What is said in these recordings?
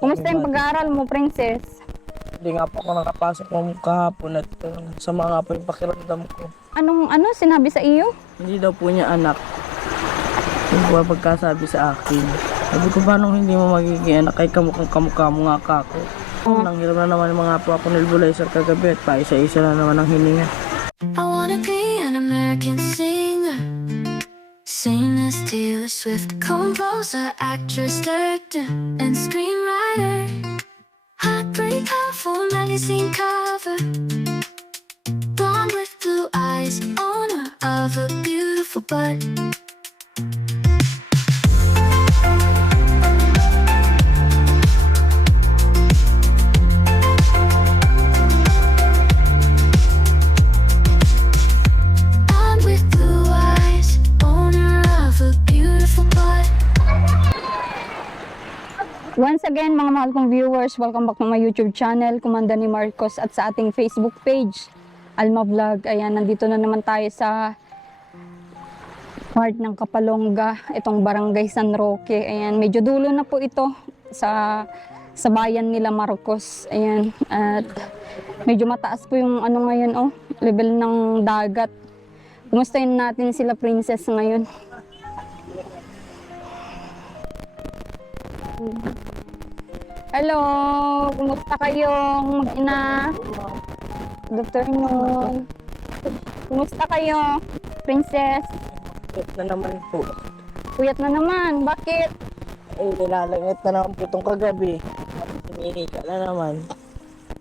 Kumusta yung pag-aaral mo, Princess? Hindi nga po ako nakapasok ng kahapon at sama nga po yung pakiramdam ko. Anong sinabi sa iyo? Hindi daw po niya anak. Yung po pagkasabi sa akin. Sabi ko, paano hindi mo magiging anak? Ay kamukha mo nga kako. Nanghirap na naman mga po ako nilbulay sa kagabi at paisa-isa na naman ang hininga. I wanna be an American singer, sing as Taylor Swift, composer, actress, director, and screenwriter. Heartbreak full magazine cover, blonde with blue eyes, owner of a beautiful butt. Blonde with blue eyes, owner of a beautiful butt. Once again, mga mahal kong viewers, welcome back to my YouTube channel, Kumanda ni Marcos, at sa ating Facebook page, Alma Vlog. Ayan, nandito na naman tayo sa part ng Kapalonga, itong Barangay San Roque. Ayan, medyo dulo na po ito sa bayan nila Marcos. Ayan, at medyo mataas po yung ngayon, level ng dagat. Kumustahin natin sila Princess ngayon. Hello! Kumusta kayong mag-ina? Good afternoon. Kumusta kayo, Princess? Ito na naman po. Puyat na naman. Bakit? Ay, nilalangit na naman po itong kagabi. Hinihiga na naman.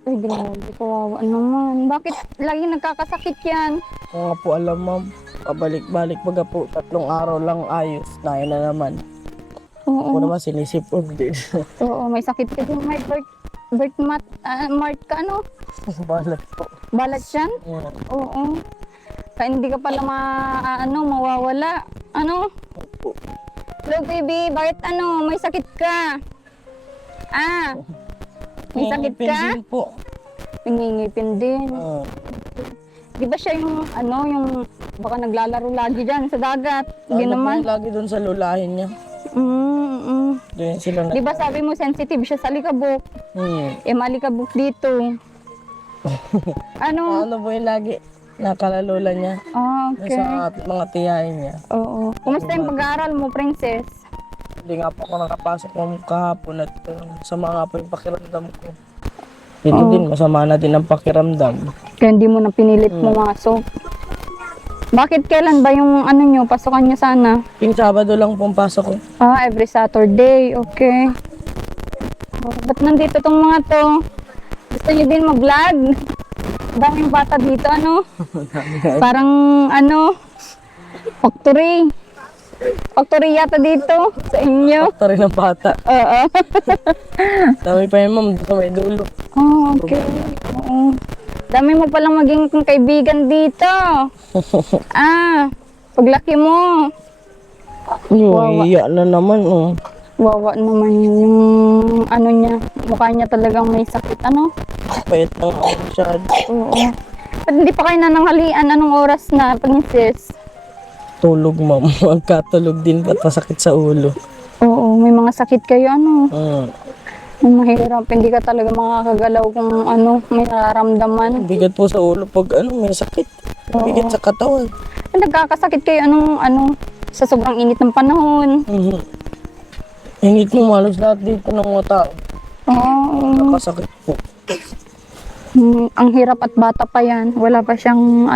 Ay, grabe. Kawawa naman. Bakit lagi nagkakasakit yan? Kung nga po alam ma'am, pabalik-balik baga po, 3 araw lang ayos. Na yun na naman. Ako Oo. naman sinisipon din. Oo, may sakit ka din. May mark ka, Balat po. Balat yan? Yeah. Oo. Kaya hindi ka pala mawawala. Ano? Opo. Hello, baby. Bakit may sakit ka? May sakit ka? Pinsin po. Nangingipin din. Di ba siya yung baka naglalaro lagi dyan sa dagat? Hindi Ano naman. po lagi doon sa lulahin niya. Doon sila na. Di ba sabi mo sensitive siya sa alikabok? Malikabok dito. Ano? Ano po yung lagi nakalalola niya. Okay. Sa mga tiyahin niya. Oo. Kumusta yung pag-aaral mo, Princess? Hindi nga po ako nakapasok ng kahapon at sama nga po yung pakiramdam ko. Dito din, masama na din ang pakiramdam. Kaya hindi mo na pinilit pumasok. Bakit kailan ba yung nyo, pasukan nyo sana? Yung Sabado lang pong pasok ko. Every Saturday. Okay. Ba't nandito tong mga to? Gusto nyo din mag-vlog? Daming bata dito, Parang, factory. Factory yata dito sa inyo. Fakta rin ng bata. Oo. Dami pa yun ma'am, dito may dulo. Okay. Oo. Dami mo palang maging kaibigan dito. Paglaki mo. Wawa. Iya na naman. Wawa naman yung niya. Mukha niya talagang may sakit, Payat lang ako masyado. Oo. Ba't hindi pa kayo nananghalian? Anong oras na, Princess? Tulog ma'am. Magkatulog din ba't masakit sa ulo. Oo, may mga sakit kayo, Yung mahirap, hindi ka talaga makakagalaw kung may nararamdaman. Bigat po sa ulo pag may sakit. Bigat sa katawan. Nagkakasakit kayo, sa sobrang init ng panahon. Hingit mo malos lahat dito ng mga tao. Oo. Nakasakit po. Ang hirap at bata pa yan. Wala pa siyang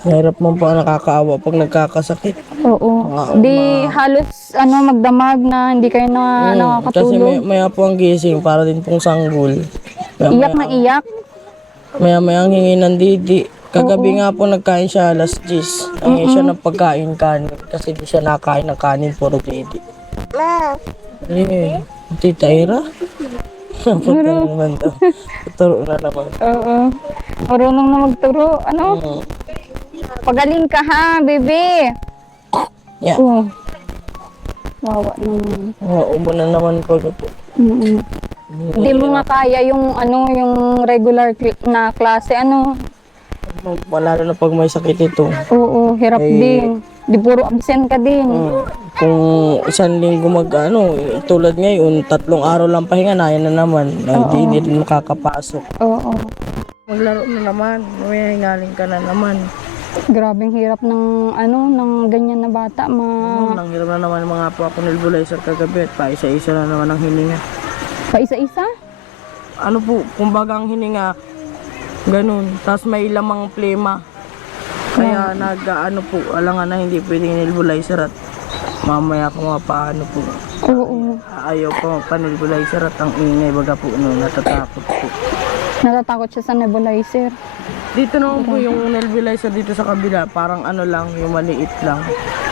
Mahirap mo pa nakakaawa pag nagkakasakit. Oo. Di halos magdamag na hindi kayo Kasi nakakatulog. maya po ang gising para din pong sanggol. Iyak na iyak. Maya ang hingi ng didi. Kagabi nga po nagkain siya alas 10. Ang siya ng pagkain kanin. Kasi di siya nakain ng kanin, puro didi. Tita Ira? Punta na naman to. Tuturo na naman. Oo. Marunong na magturo. Pagaling ka ha, baby. Yeah. Oo. Wawa naman. Ubo na naman po. Hindi mo nga kaya yung regular na klase, Lalo na pag may sakit ito. Oo, hirap din. Di puro absent ka din. kung isang linggo tulad ngayon, 3 araw lang pahinga na, yan na naman. Hindi rin makakapasok. Oo. Maglaro na naman, may hingaling ka na naman. Grabing hirap ng ng ganyan na bata. Nang hirap na naman mga po ako nebulizer kagabi at pa isa-isa na naman ang hininga. Pa isa-isa? Ano po, kumbaga ang hininga, ganun. Tapos may lamang plema. Kaya alangan na hindi pwedeng nebulizer at mamaya kung paano po. Oo. Ayaw pa panilbulizer at ang ingay baga po natatakot po. Natatakot siya sa nebulizer. Dito naman po yung nebulizer dito sa kabila, parang lang, yung maliit lang.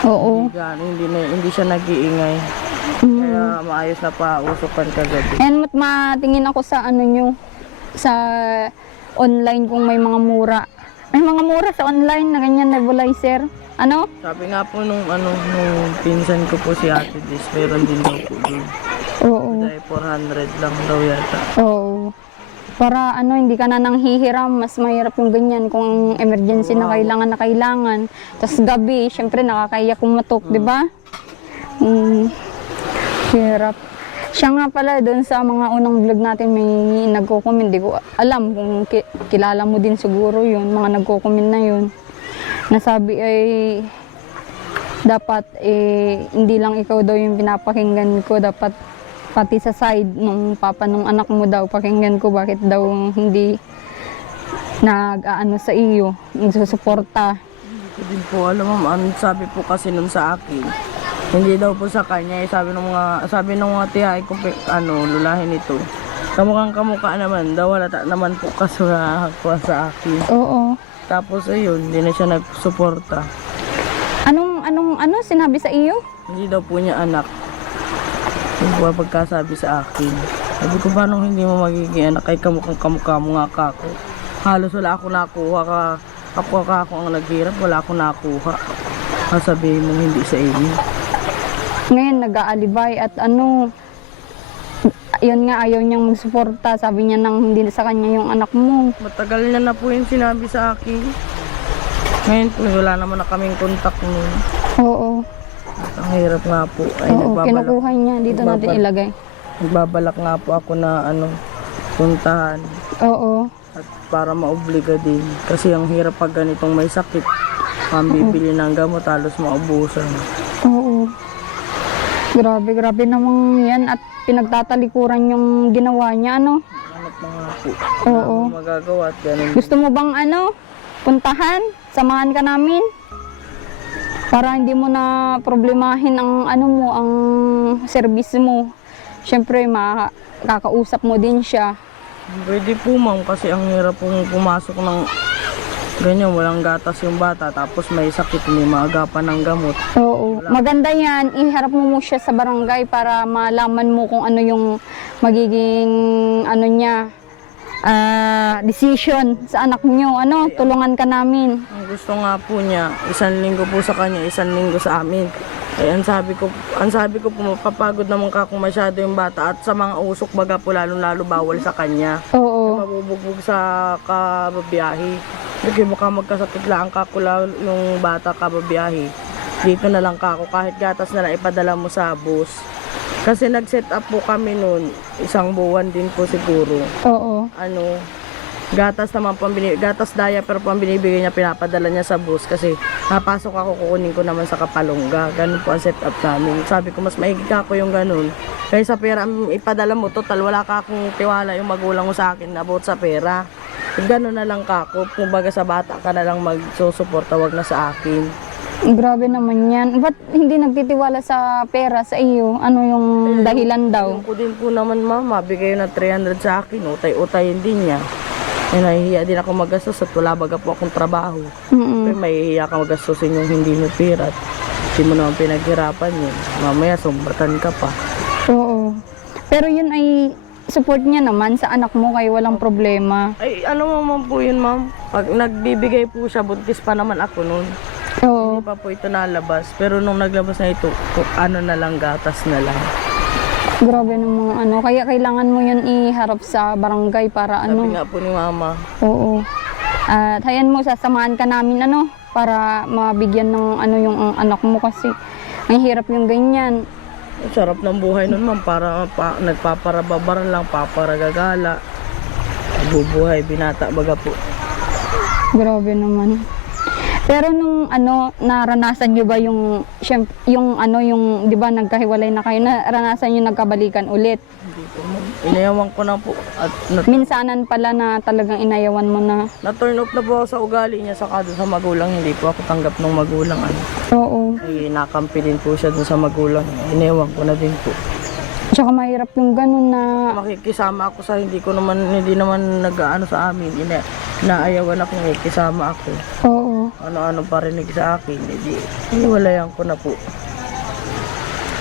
Oo. Hindi siya nag-iingay. Kaya maayos na pausukan kagabi. And matingin ako sa sa online kung may mga mura. May mga mura sa online na ganyan nebulizer. Ano? Sabi nga po nung pinsan ko po si Ate Dis, meron din daw po doon. Oo. Dahil 400 lang daw yata. Oo. Para hindi ka na nang hihiram, mas mahirap yung ganyan kung emergency na kailangan. Tapos gabi, syempre nakakaya kumatok, di ba? Hirap. Siya nga pala, doon sa mga unang vlog natin may nagko-comment. Di ko alam kung kilala mo din siguro yun, mga nagko-comment na yun. Nasabi ay dapat hindi lang ikaw daw yung pinapakinggan ko, dapat pati sa side nung papa nung anak mo daw pakinggan ko, bakit daw hindi sa iyo, nagsusuporta. Hindi ko din po alam, ma'am. Sabi po kasi nun sa akin, hindi daw po sa kanya. Sabi ng mga tiyahay ko, lulahin ito. Kamukha naman daw, wala naman po kasurakuha sa akin. Oo. Tapos ayun, hindi na siya nagsuporta. Anong sinabi sa iyo? Hindi daw po niya anak. Yung po pagkasabi sa akin. Sabi ko, paano hindi mo magiging anak? Kay kamukha mo nga kako. Halos wala ako nakuha ka. Ako ang naghirap, wala ako nakuha. Sabihin mo hindi sa inyo. Ngayon nag-aalibay at yun nga, ayaw niyang magsuporta. Sabi niya nang hindi sa kanya yung anak mo. Matagal na po yung sinabi sa akin. Ngayon po, wala naman na kaming kontak nun. Oo. Ang hirap nga po. Oo, kinukuha niya. Dito natin ilagay. Nagbabalak nga po ako na puntahan. Oo. At para maobliga din. Kasi ang hirap pag ganitong may sakit. Pambibili ng gamot, halos maubusan. Oo. Grabe naman yan at pinagtatalikuran yung ginawa niya, Anak na nga po. Oo. Magagawa at ganun. Gusto mo bang puntahan? Samahan ka namin? Para hindi mo na problemahin ang ang service mo. Siyempre, makakausap mo din siya. Pwede po, ma'am, kasi ang hirap pong pumasok ng ganyan, walang gatas yung bata, tapos may sakit, hindi maagapan ng gamot. Oo. Maganda yan. Iharap mo siya sa barangay para malaman mo kung ano yung magiging niya, decision sa anak niyo. Tulungan ka namin. Ang gusto nga po niya, 1 linggo po sa kanya, 1 linggo sa amin. Ang sabi ko po, mapapagod naman ka kung masyado yung bata at sa mga usok baga po lalo bawal sa kanya. Oo. Mabubugbog sa kababiyahe. Kasi baka magkasakit lang kakula yung bata kababiyahe. Dito na lang kako, kahit gatas na lang ipadala mo sa bus. Kasi nag-set up po kami noon, 1 buwan din po siguro. Oo. Gatas naman gatas diaper po ang binibigay niya, pinapadala niya sa bus kasi napasok ako, kukunin ko naman sa Kapalongga. Ganun po ang setup namin. Sabi ko, mas maigig ako yung ganun. Kaysa pera ipadala mo, total wala ka akong tiwala yung magulang mo sa akin about sa pera. Ganun na lang kako, kumbaga sa bata ka na lang magsusuporta, wag na sa akin. Grabe naman yan. Ba't hindi nagtitiwala sa pera sa iyo? Ano yung dahilan daw? Yung ko din po naman, mama, bigay na 300 sa akin, utay-utayin din niya. Nahihiya din ako magastos at wala baga po akong trabaho. Pero mahihiya ka magastosin yung hindi mo pera at hindi mo naman pinaghirapan yun. Mamaya sumbatan ka pa. Oo. Pero yun ay support niya naman sa anak mo kaya walang problema. Ay, naman po yun, ma'am. Pag nagbibigay po siya, buntis pa naman ako noon. Oo. Hindi pa po ito nalabas. Pero nung naglabas na ito, na lang, gatas na lang. Grabe namang kaya kailangan mo yun iharap sa barangay para Sabi nga po ni mama. Oo. At hayan mo, sasamahan ka namin para mabigyan ng yung anak mo kasi Ang hirap yung ganyan. Ang sarap ng buhay nun, ma'am. Nagpaparababaran lang, paparagagala. Bubuhay, binata baga po. Grabe naman. Pero nung naranasan nyo ba yung, yung, di ba, nagkahiwalay na kayo, naranasan nyo nagkabalikan ulit? Hindi po, ma'am. Inayawan ko na po. At Minsanan pala na talagang inayawan mo na. na-turn off na po ako sa ugali niya, saka doon sa magulang. Hindi po ako tanggap ng magulang. Oo. Ay, nakampi din po siya doon sa magulang. Inayawan ko na din po. Tsaka mahirap yung ganun na, Makikisama ako sa hindi naman nag-ano sa amin. Naayawan ako, nakikisama ako. oo. Ano-ano parinig sa akin. Hindi, iniwalayan ko na po.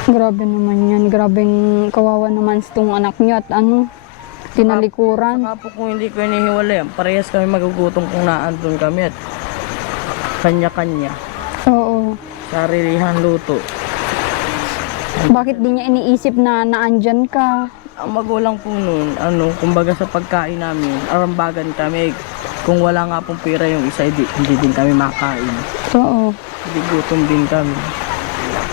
Grabe naman yan. Grabeng kawawa naman sa itong anak nyo at tinalikuran. Saka po kung hindi ko inihiwalayan, parehas kami magugutom kung naandun kami at kanya-kanya. Oo. Sarilihan luto. Bakit di niya iniisip na naandyan ka? Ang magulang po noon, kumbaga sa pagkain namin, arambagan kami. Kung wala nga pong pera yung isa, hindi din kami makain. Oo. Hindi gutom din kami.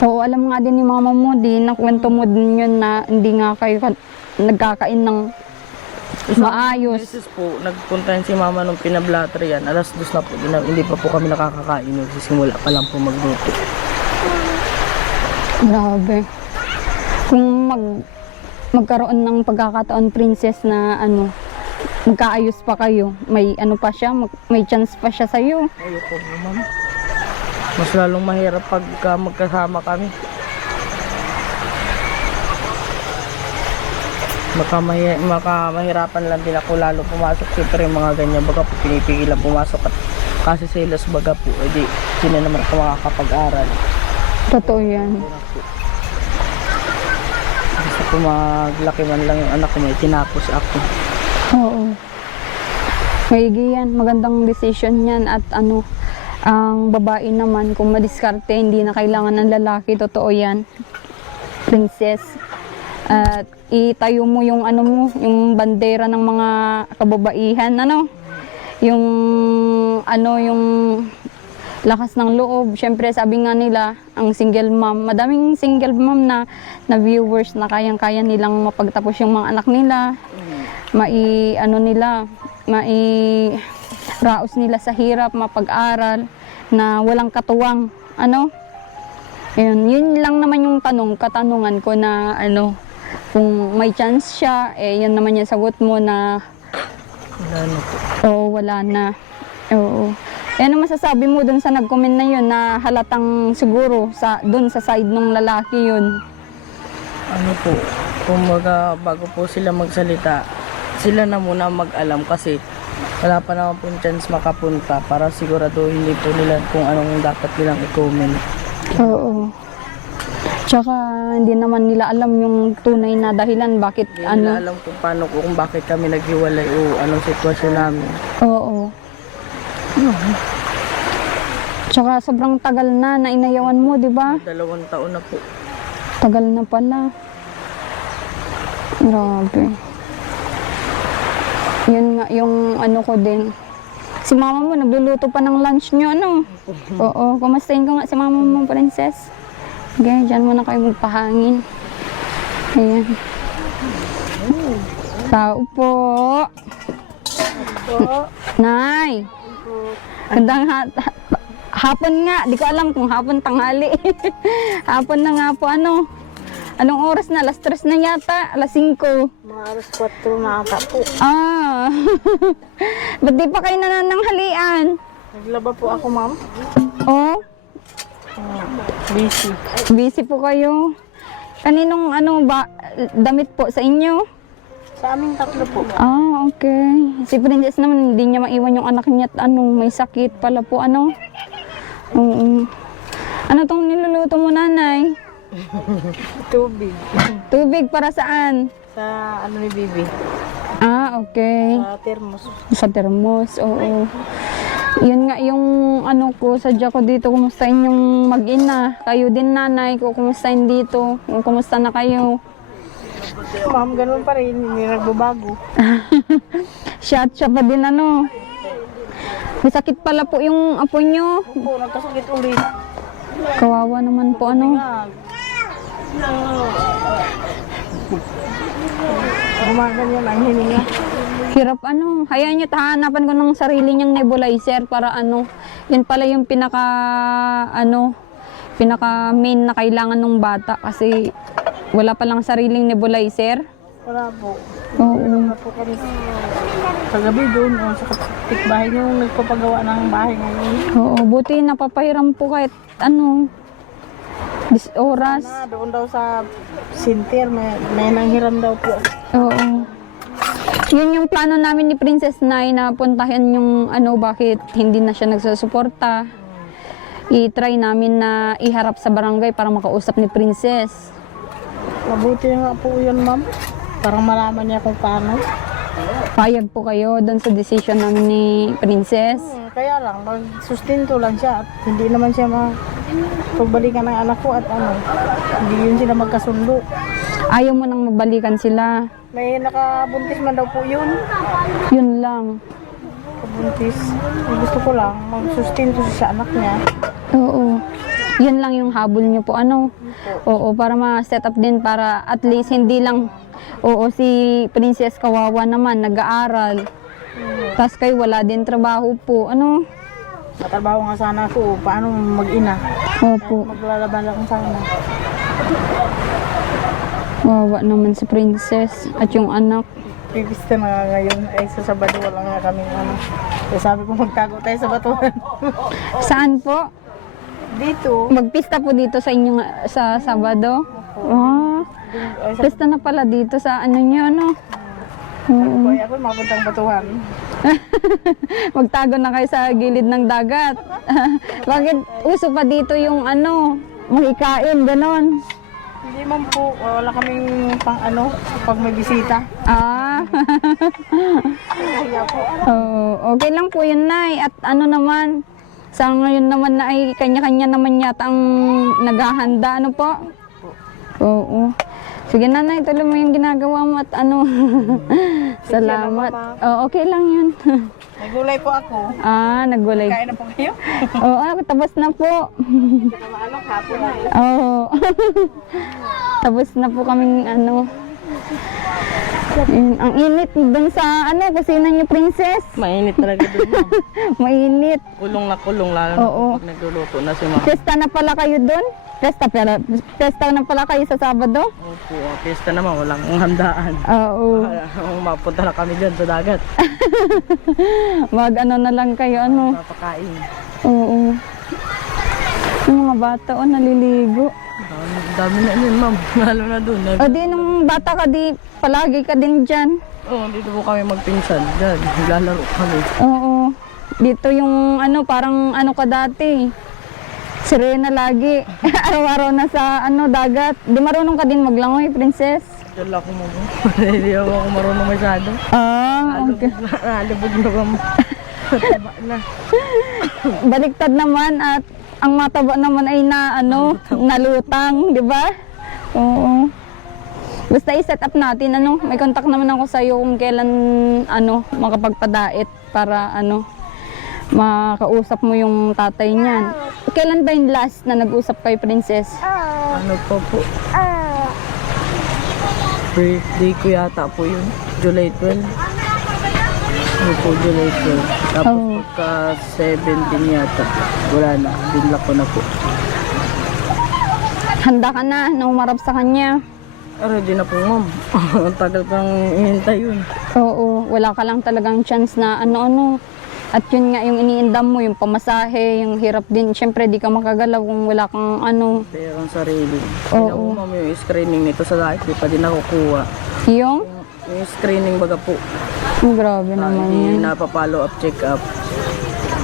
Oo, alam nga din ni mama mo din, nakwento mo din yun na hindi nga kayo nagkakain ng maayos. Beses po, nagpunta si mama nung pinablatry yan. Alas 2 na po, hindi pa po kami nakakakain. Nagsisimula pa lang po magluto. Grabe. Kung magkaroon ng pagkakataon, princess, na magkaayos pa kayo, may pa siya, may chance pa siya sa'yo. Ayoko po, ma'am. Mas lalong mahirap pagka magkasama kami. Mahirapan lang din ako lalo pumasok. Siyempre yung mga ganyan, baga po pinipigilan pumasok at kasi selos baga po, edi sila naman ako makakapag-aral. Totoo yan. Gusto ko maglaki man lang yung anak ko, may tinapos ako. Oo. Maigi yan. Magandang decision yan. At ang babae naman, kung madiskarte, hindi na kailangan ng lalaki. Totoo yan. Princess. At itayo mo yung yung bandera ng mga kababaihan. Yung lakas ng loob. Syempre, sabi nga nila, ang single mom, madaming single mom na viewers na kayang-kaya nilang mapagtapos yung mga anak nila. Raos nila sa hirap, mapag-aral, na walang katuwang. Yun lang naman yung katanungan ko na kung may chance siya, yun naman yung sagot mo na Wala na po. oo, wala na. Oo. Ano masasabi mo dun sa nag-comment na yun na halatang siguro dun sa side ng lalaki yun? Kumbaga bago po sila magsalita, sila na muna mag-alam kasi wala pa naman pong chance makapunta para sigurado hindi po nila kung anong dapat nilang i-comment. Oo. Tsaka hindi naman nila alam yung tunay na dahilan bakit Hindi nila alam kung bakit kami naghiwalay o anong sitwasyon namin. Oo. Tsaka sobrang tagal na inayawan mo, di ba? 2 taon na po. Tagal na pala. Grabe. Yun nga, yung ko din. Si mama mo, nagluluto pa ng lunch nyo, Oo, kumustahin ko nga si mama mo, princess. Okay, dyan muna kayo magpahangin. Ayan. Tao po. Nay. Gandang hapon nga. Di ko alam kung hapon tanghali. Hapon na nga po, Anong oras na? Alas 3 na yata. Alas 5. Mga alas 4 na ata po. Ba't di pa kayo nanananghalian? Naglaba po ako, ma'am. Oh? Busy. Busy po kayo. Kaninong damit po sa inyo? Sa aming 3 po. Okay. Si Princess naman, hindi niya maiwan yung anak niya at may sakit pala po, Oo. Ano tong niluluto mo, nanay? Tubig. Tubig para saan? Sa ni Bibi. Okay. Sa thermos. Sa termos, oo. Yun nga yung ko, sadya ko dito, kumustahin yung mag-ina. Kayo din, nanay, kumustahin dito. Kumusta na kayo? Ma'am, ganun pa rin. Hindi nagbabago. Siya pa din, May sakit pala po yung apo nyo. Po, nagkasakit ulit. Kawawa naman po, ano. Gumagan yan ang hininga. Hirap, ano. Hayaan nyo, hahanapan ko ng sarili niyang nebulizer para ano. Yun pala yung pinaka main na kailangan ng bata kasi wala palang sariling nebulizer. Wala po. Oo. Wala po kami kagabi doon o sa kapitbahay yung nagpapagawa ng bahay ngayon. Oo, buti napapahiram po kahit ano, oras. Na, doon daw sa sinter, may nanghiram daw po. Oo. Yun yung plano namin ni Princess Nay na puntahan yung ano, bakit hindi na siya nagsusuporta. I-try namin na iharap sa barangay para makausap ni Princess. Mabuti nga po yun, ma'am. Parang malaman niya kung paano. Payag po kayo doon sa decision namin ni Princess. Kaya lang, magsustinto lang siya at hindi naman siya pagbalikan ng anak ko at ano, hindi yun sila magkasundo. Ayaw mo nang mabalikan sila. May nakabuntis man daw po yun. Yun lang. Kabuntis. Gusto ko lang, magsustinto siya sa anak niya. Oo. Yun lang yung habol nyo po. Ano? Oo, para ma-set up din para at least hindi lang, oo, si Princess kawawa naman, nag-aaral. Tapos kayo wala din trabaho po. Ano? Katrabaho nga sana ako, paano mag-ina? Opo. Maglalaban lang sana. Wawa naman si Princess at yung anak. Pipista na nga ngayon, ay sa Sabado wala nga kami ano. Kaya sabi ko magtago tayo sa batuhan. Saan po? Dito. Magpista po dito sa inyo sa Sabado? Ah, Ay, sa pista na pala dito sa ano nyo, ano? Oo. Kaya ako mapuntang batuhan. Magtago na kayo sa gilid ng dagat. Bakit uso pa dito yung ano, mahikain, ganon? Hindi man po, wala kaming pang ano, pag may bisita. Ah, Kaya po, oh, okay lang po yun, Nay. At ano naman, sa ngayon naman na ay kanya-kanya naman yata ang naghahanda, ano po? Oo. Sige, Nanay, tuloy mo yung ginagawa mo at ano. Salamat. Oh, okay lang yun. nagulay po ako. Ah, naggulay. Kain na po kayo? Oo, tapos na po. Ano, hapon na eh. Oo. Tapos na po kaming ano. Ang init dun sa ano, kusina niyo, Princess. Mainit talaga doon, ma'am. Mainit. Kulong na kulong, lalo Oo. na pag nagluluto na si ma'am. Pesta na pala kayo dun? Pesta na pala kayo sa Sabado? Opo, pista naman, walang handaan. Oo. Mapunta na kami dyan sa dagat. Mag ano na lang kayo, ano. Papakain. Oo. Yung mga bata, oh, naliligo. Dami na yun, ma'am. Lalo na doon. O di, nung bata ka di, palagi ka din dyan. Oo, dito po kami magpinsan. Dyan, lalaro kami. Oo. Dito yung ano, parang ano ka dati. Sirena lagi. Araw-araw na sa ano, dagat. Di marunong ka din maglangoy, Princess? Dyan lang ako mo. Hindi ako marunong masyado. Ah, okay. Alibog na ba mo? Taba na. Baliktad naman at ang mataba naman ay na ano, nalutang, di ba? Oo. Basta i-set up natin, ano, may contact naman ako sa iyo kung kailan ano, makapagpadait para ano, makausap mo yung tatay niyan. Kailan ba yung last na nag-usap kay Princess? Ano pa po? Birthday ko yata po yun. July 12. Ano po, July 12. Tapos Oh. pagka 17 yata. Wala na. Binlock ko na po. Handa ka na na umarap sa kanya? Ready na po, ma'am. Ang tagal pang ihintay yun. Oo, wala ka lang talagang chance na ano-ano. At yun nga yung iniindam mo, yung pamasahe, yung hirap din. Siyempre di ka makagalaw kung wala kang ano. Pero ang sarili. Oo. Kaya po, ma'am, yung screening nito sa lahat, di pa din nakukuha. Yung? Yung screening baga po. Grabe naman Hindi yan. napapalo up, check up.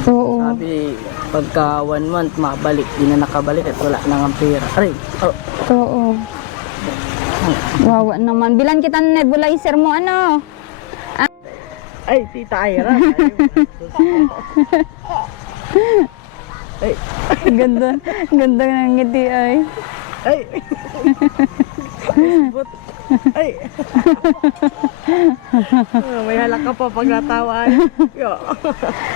Oo. Sabi, pagka 1 month, makabalik. Di na nakabalik at wala nang ang pera. Aray, oh. Oo. Wawa naman. Bilan kita ng nebulizer mo, ano? Ay, tita Ira. Ay, Ganda. Ganda ng ngiti ay. ay. But, ay. May halak ka pa pag natawa. Yo.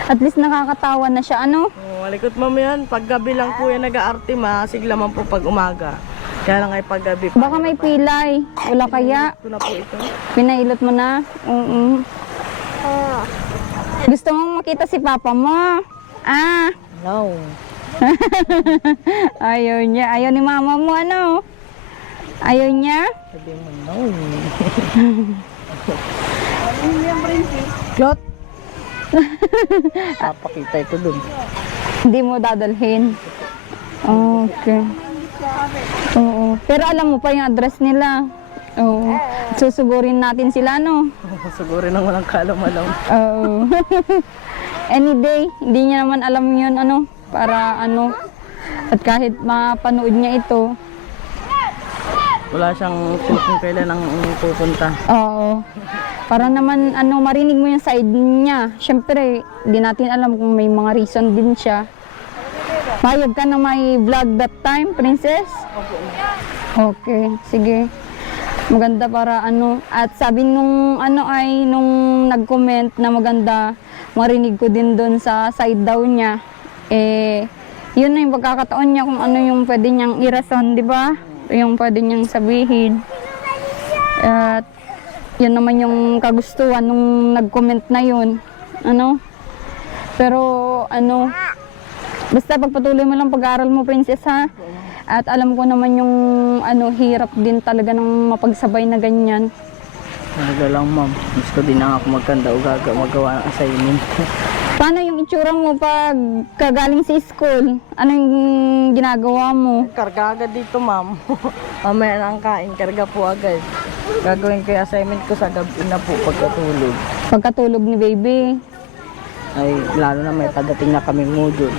At least nakakatawa na siya, ano? Malikot ma'am yan. Pag gabi lang po yan nag-aarte, masigla man po pag umaga. Kaya lang ay pag gabi. Baka may pilay. Wala kaya. Ito na po ito. Pinailot mo na? Oo. Gusto mong makita si papa mo? Ah, No. ayaw niya. Ayaw ni mama mo, ano? Ayaw niya? Sabi mo, no. Klot! Papakita ito dun. Hindi mo dadalhin. Okay. Oo. Pero alam mo pa yung address nila. Oo. Susugurin natin sila, no? Siguro nang walang kalam-alam. Oo. Any day, hindi niya naman alam yun, ano? Para ano. At kahit mapanood niya ito, Wala siyang kung kailan ang pupunta. oo. Para naman ano, marinig mo yung side niya. Siyempre, di natin alam kung may mga reason din siya. Payag ka na may vlog that time, princess? Okay, sige. Maganda para ano. At sabi nung ano ay, nung nag-comment na maganda, marinig ko din doon sa side daw niya. Eh, yun na yung pagkakataon niya kung ano yung pwede niyang irason, di ba? Yung pwede niyang sabihin. At yun naman yung kagustuhan nung nag-comment na yun. Ano? Pero ano, basta pagpatuloy mo lang pag-aaral mo, princess, ha? At alam ko naman yung ano, hirap din talaga ng mapagsabay na ganyan. Talaga lang ma'am. Gusto din na ako magkanda o magawa ng assignment. Paano yung itsura mo pag kagaling sa school? Ano yung ginagawa mo? Karga agad dito ma'am. Mamaya na ang kain, karga po agad. Gagawin ko yung assignment ko sa gabi na po pagkatulog. Pagkatulog ni baby. Ay, lalo na may padating na kaming module.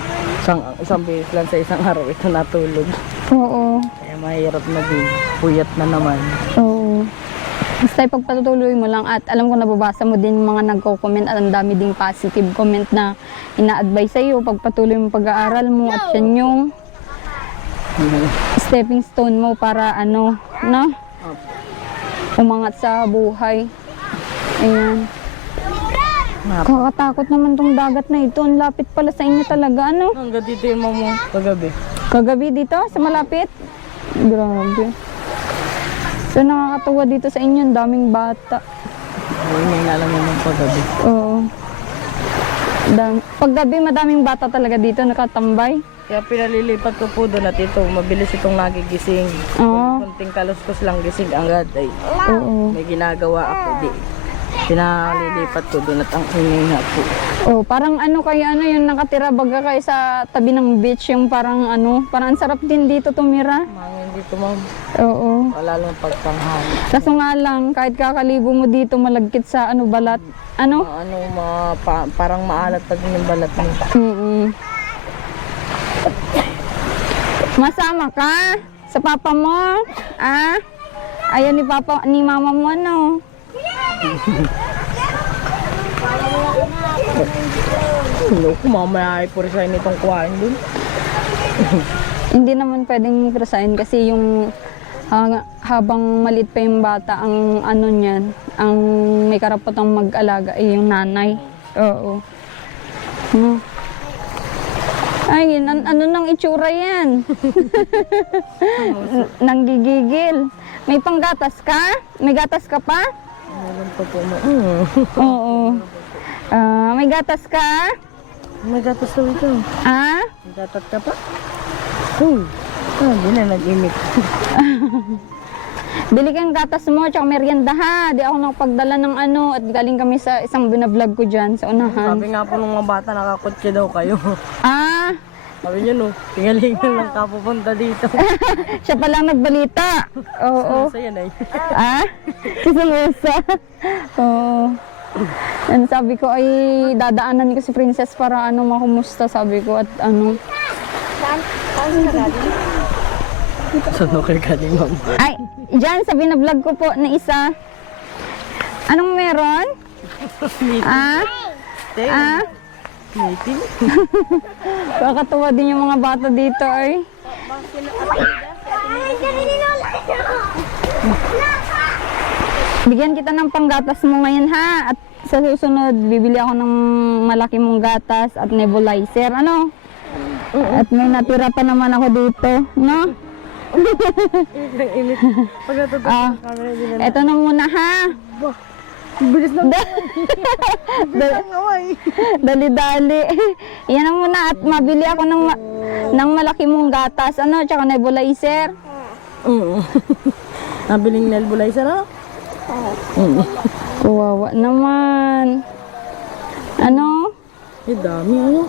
Isang beses lang sa isang araw ito natulog. Oo. Kaya mahirap na din. Puyat na naman. Oo. Basta pagpatuloy mo lang at alam ko nababasa mo din yung mga nagko-comment at ang dami ding positive comment na ina-advise sa'yo pagpatuloy mo pag-aaral mo at yan yung stepping stone mo para ano, no? Umangat sa buhay. Ayan. Kakatakot naman tong dagat na ito. Ang lapit pala sa inyo talaga, ano? Hanggang dito yung mamo kagabi. Kagabi dito, sa malapit? Grabe. So nakakatuwa dito sa inyo, ang daming bata. Hindi na lang yung paggabi. Oo. Paggabi, madaming bata talaga dito nakatambay. Kaya pinalilipat ko po doon at ito, mabilis itong nagigising. Oo. Kunting kaluskos lang gising agad ay Oo. may ginagawa ako. Di, pinalilipat ko doon at ang ingay na po. Oh, parang ano kaya ano yung nakatira baga kayo sa tabi ng beach, yung parang ano, parang ang sarap din dito tumira. Mangin dito ma'am, Oo. wala lang pagpanghali. Kaso nga lang, kahit kakalibo mo dito malagkit sa ano balat. Ano? Parang maalat pa din yung balat mo. Masama ka sa papa mo? Ah? Ayaw ni papa, ni mama mo, ano? Hindi ko mamaya ay purisahin itong kuhain dun. Hindi naman pwedeng resign kasi yung habang maliit pa yung bata, ang ano niyan, ang may karapatang mag-alaga ay yung nanay. Oo. Ay, ano nang itsura yan? Nanggigigil. May panggatas ka? May gatas ka pa? Meron pa po mo. Oo. May gatas ka? May gatas daw ito. Ah? May gatas ka pa? Hindi na nag-imik. Bili kang gatas mo, tsaka merienda ha. Di ako nakapagdala ng ano, at galing kami sa isang binablog ko dyan sa unahan. Sabi nga po ng mga bata, nakakotse daw kayo. Ah, Sabi niyo no, tingalingan lang ka pupunta dito. siya palang nagbalita. Oo. Sa yan ay. Ah? Si Samusa. Oo. And sabi ko ay dadaanan ko si Princess para ano makumusta, sabi ko, at ano. Saan kayo galing ma'am? Ay, dyan sa binablog ko po na isa. Anong meron? Ah? Ah? Meeting? Kakatuwa din yung mga bata dito ay. Bigyan kita ng panggatas mo ngayon ha. At sa susunod, bibili ako ng malaki mong gatas at nebulizer. Ano? At may natira pa naman ako dito. No? Init. Pag natutunan Ah, ng camera, hindi na eto na muna ha. bilis na Dali-dali. Yan na muna at mabili ako ng malaki mong gatas. Ano? Tsaka nebulizer. Nabiling nebulizer na? Kawawa naman. Ano? Dami ano?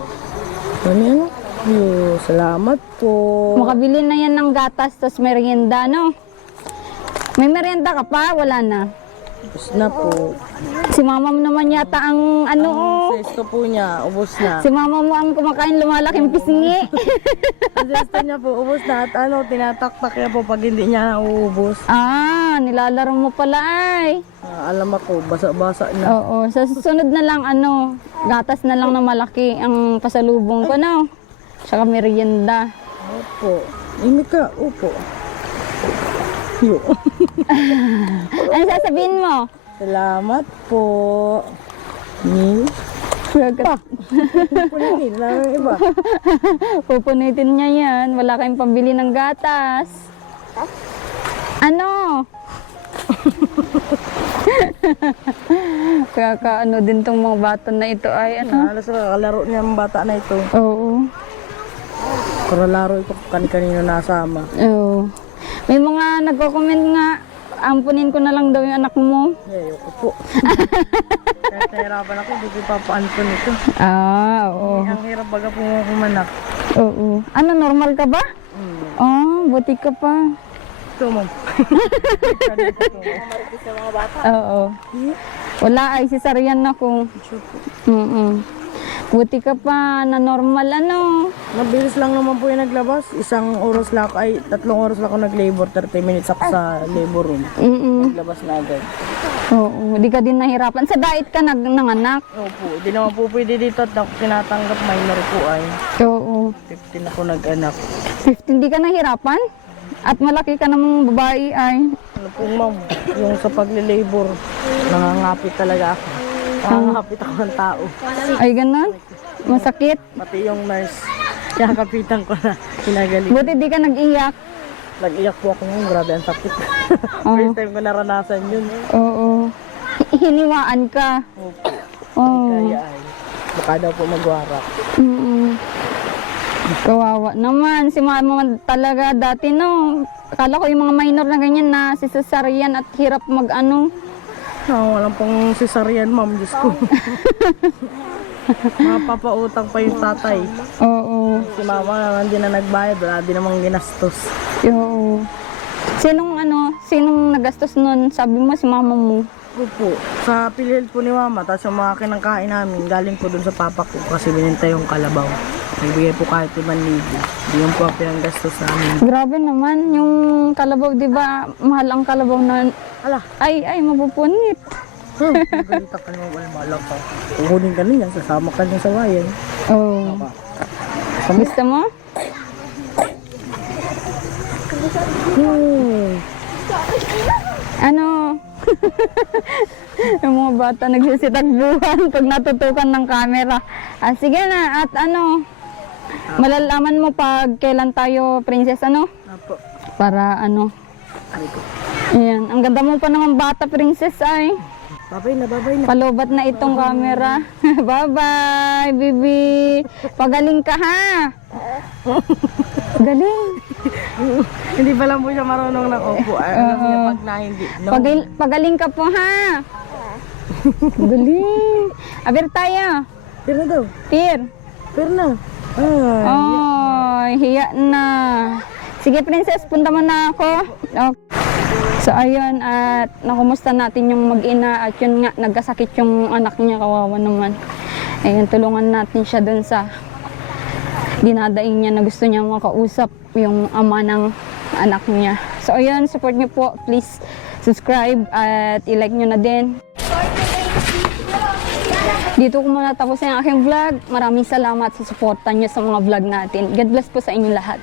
Dami ano? Yo, salamat po. Makabili na yan ng gatas tas merienda, no? May merienda ka pa? Wala na. Ubus na po. Si mama mo naman yata ang ano, oh. Sesto po niya, ubus na. Si mama mo ang kumakain lumalaking pisngi. Ang sesto niya po, ubus na. At ano, tinataktak niya po pag hindi niya nauubos. Ah, nilalaro mo pala ay. Alam ako, basa-basa na. Oo, sa susunod na lang ano, gatas na lang na malaki ang pasalubong ko, no? Tsaka merienda. Opo. Imika, upo. Yo. Ano sasabihin mo? Salamat po. Ni? Punitin na ng iba. Pupunitin niya yan. Wala kayong pambili ng gatas. Ano? Kaya ano din tong mga bata na ito ay ano? Alas kakalaro niya ang bata na ito. Oo. Karalaro ito kani-kanino nasama. Oo. May mga nagko-comment nga, ampunin ko na lang daw yung anak mo. Ayoko po. Kahit nahirapan ako, hindi ko papaanto nito. Ah, oo. Ang hirap baga po mga kumanak. Oo. Ano, normal ka ba? Oh, buti ka pa. Ito, ma'am. Oo. Wala ay, cesarean ako. Buti ka pa na normal ano. Mabilis lang naman po yung naglabas. 1 oras lang, 3 oras lang ako nag-labor. 30 minutes ako sa labor room. Naglabas na agad. Oo, di ka din nahirapan. Sa diet ka nanganak. Opo, di naman po pwede dito at ako tinatanggap minor po ay. Oo. 15 ako nag-anak. 15, di ka nahirapan? At malaki ka namang babae ay. Ano po ma'am, yung sa pagle-labor, nangangapit talaga ako. Nangangapit ako ng tao. Ay, ganun? Masakit? Pati yung nurse, kakapitan ko na, kinagaling. Buti di ka nag-iyak. Nag-iyak po ako ngayon, grabe ang sakit. Oh. First time ko naranasan yun. Oo. Hiniwaan ka. Opo, Oo. kaya ay, baka daw po magwarak. Kawawa naman. Si mama talaga dati no. Akala ko yung mga minor na ganyan na si cesarean at hirap mag-ano. Walang pong cesarean ma'am, Diyos ko. Mapapautang pa yung tatay. Oo. Si mama naman din na nagbayad, wala din namang ginastos. Oo. Sinong nagastos nun? Sabi mo si mama mo. Opo, sa PhilHealth po ni mama, tapos yung mga kinangkain namin, galing po dun sa papa ko kasi bininta yung kalabaw. Nagbigay po kahit 5,000. Hindi yung po ang pinanggastos sa amin. Grabe naman. Yung kalabaw, di ba? Mahal ang kalabaw na... Ala, Ay, mapupunit. maganda ka naman, wala malak ka. Kukunin ka niya, sasama ka niya sa bayan. Oo. Gusto mo? Ano? Yung mga bata nagsisitagbuhan pag natutukan ng camera. Ah, sige na, at ano, malalaman mo pag kailan tayo, princess, ano? Apo. Para ano. Ayan, ang ganda mo pa naman bata, princess, ay. Babay na. Palobat na itong camera. Bye-bye, baby. Pagaling ka, ha? Galing. Hindi pa lang po siya marunong ng opo. Alam niya pag na hindi. No. Pagaling ka po, ha? Galing. Aber tayo. Pero na daw. Pier. Pero na. Ay, hiya na. Sige, princess, punta mo na ako. Okay. So, ayun, at nakumusta natin yung mag-ina at yun nga, nagkasakit yung anak niya, kawawa naman. Ayun, tulungan natin siya dun sa dinadaing niya na gusto niya makausap yung ama ng anak niya. So, ayun, support niyo po. Please subscribe at i-like niyo na din. Dito ko muna tapos ang aking vlog. Maraming salamat sa suporta niyo sa mga vlog natin. God bless po sa inyo lahat.